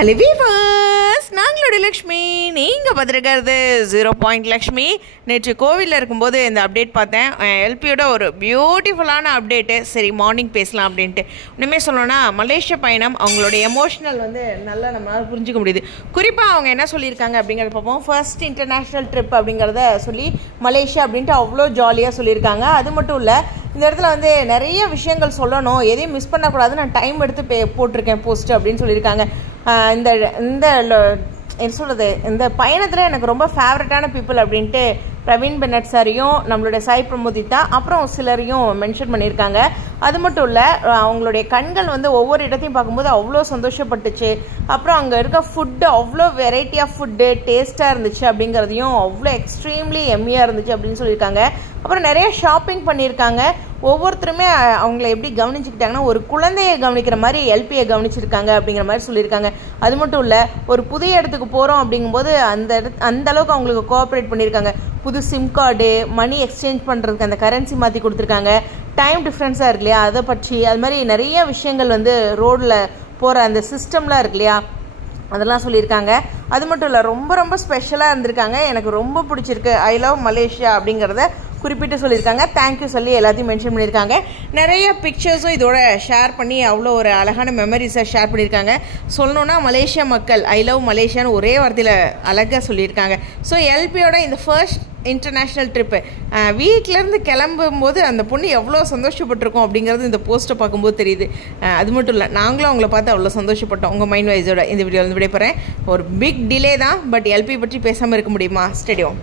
Hello viewers, நாங்களோட Lakshmi. நீங்கள் பார்த்துருக்கிறது 0 point Lakshmi. நேற்று கோவிலில் இருக்கும்போது இந்த அப்டேட் பார்த்தேன். எல்பியோட ஒரு பியூட்டிஃபுல்லான அப்டேட்டு. சரி, மார்னிங் பேசலாம் அப்படின்ட்டு. உண்மையே சொல்லணும்னா, மலேசியா பயணம் அவங்களோட எமோஷ்னல் நல்லா நம்மளால் புரிஞ்சிக்க முடியுது. குறிப்பாக அவங்க என்ன சொல்லியிருக்காங்க அப்படிங்கிறத பார்ப்போம். ஃபர்ஸ்ட் இன்டர்நேஷ்னல் ட்ரிப் அப்படிங்கிறத சொல்லி மலேசியா அப்படின்ட்டு அவ்வளோ ஜாலியாக சொல்லியிருக்காங்க. அது மட்டும் இல்லை, இந்த இடத்துல நிறைய விஷயங்கள் சொல்லணும், எதையும் மிஸ் பண்ணக்கூடாது, நான் டைம் எடுத்து போட்டிருக்கேன் போஸ்ட் அப்படின்னு சொல்லியிருக்காங்க. இந்த என்ன சொல்கிறது, இந்த பயணத்தில் எனக்கு ரொம்ப ஃபேவரட்டான பீப்புள் அப்படின்ட்டு பிரவீன் பென்னட் சாரையும் நம்மளுடைய சாய் பிரமோதிதா அப்புறம் சிலரையும் மென்ஷன் பண்ணியிருக்காங்க. அது மட்டும் இல்லை, அவங்களுடைய கண்கள் ஒவ்வொரு இடத்தையும் பார்க்கும்போது அவ்வளோ சந்தோஷப்பட்டுச்சு. அப்புறம் அங்கே இருக்க ஃபுட்டு அவ்வளோ வெரைட்டி ஆஃப் ஃபுட்டு டேஸ்ட்டாக இருந்துச்சு அப்படிங்கிறதையும் அவ்வளோ எக்ஸ்ட்ரீம்லி எம்மியாக இருந்துச்சு அப்படின்னு சொல்லியிருக்காங்க. அப்புறம் நிறைய ஷாப்பிங் பண்ணியிருக்காங்க. ஒவ்வொருத்தருமே அவங்கள எப்படி கவனிச்சுக்கிட்டாங்கன்னா, ஒரு குழந்தையை கவனிக்கிற மாதிரி எல்பியை கவனிச்சிருக்காங்க அப்படிங்கிற மாதிரி சொல்லியிருக்காங்க. அது மட்டும் இல்லை, ஒரு புதிய இடத்துக்கு போகிறோம் அப்படிங்கும்போது அந்த அளவுக்கு அவங்களுக்கு கோஆப்ரேட் பண்ணியிருக்காங்க. புது சிம் கார்டு, மணி எக்ஸ்சேஞ்ச் பண்ணுறதுக்கு அந்த கரன்சி மாற்றி கொடுத்துருக்காங்க. டைம் டிஃப்ரென்ஸாக இருக்கு இல்லையா, அதை பற்றி அது மாதிரி நிறைய விஷயங்கள் ரோடில் போகிற அந்த சிஸ்டம்லாம் இருக்கு இல்லையா, அதெல்லாம் சொல்லியிருக்காங்க. அது மட்டும் இல்லை, ரொம்ப ரொம்ப ஸ்பெஷலாக இருந்திருக்காங்க. எனக்கு ரொம்ப பிடிச்சிருக்கு. ஐ லவ் மலேசியா அப்படிங்கிறத குறிப்பிட்டு சொல்லியிருக்காங்க. தேங்க்யூ சொல்லி எல்லாத்தையும் மென்ஷன் பண்ணியிருக்காங்க. நிறைய பிக்சர்ஸும் இதோட ஷேர் பண்ணி அவ்வளோ ஒரு அழகான மெமரிஸை ஷேர் பண்ணியிருக்காங்க. சொல்லணுன்னா, மலேசியா மக்கள் ஐ லவ் மலேசியான்னு ஒரே வார்த்தையில் அழகாக சொல்லியிருக்காங்க. ஸோ எல்பியோட இந்த ஃபர்ஸ்ட் இன்டர்நேஷ்னல் ட்ரிப்பு வீட்டிலேருந்து கிளம்பும்போது அந்த பொண்ணு எவ்வளோ சந்தோஷப்பட்டிருக்கோம் அப்படிங்கிறது இந்த போஸ்ட்டை பார்க்கும்போது தெரியுது. அது மட்டும் இல்லை, நாங்களும் அவங்கள பார்த்து அவ்வளோ சந்தோஷப்பட்டோம். உங்கள் மைண்ட் வைஸோட இந்த வீடியோவில் விடைபெறேன். ஒரு பிக் டிலே தான், பட் எல்பி பற்றி பேசாமல் இருக்க முடியுமா? ஸ்டேடியம்.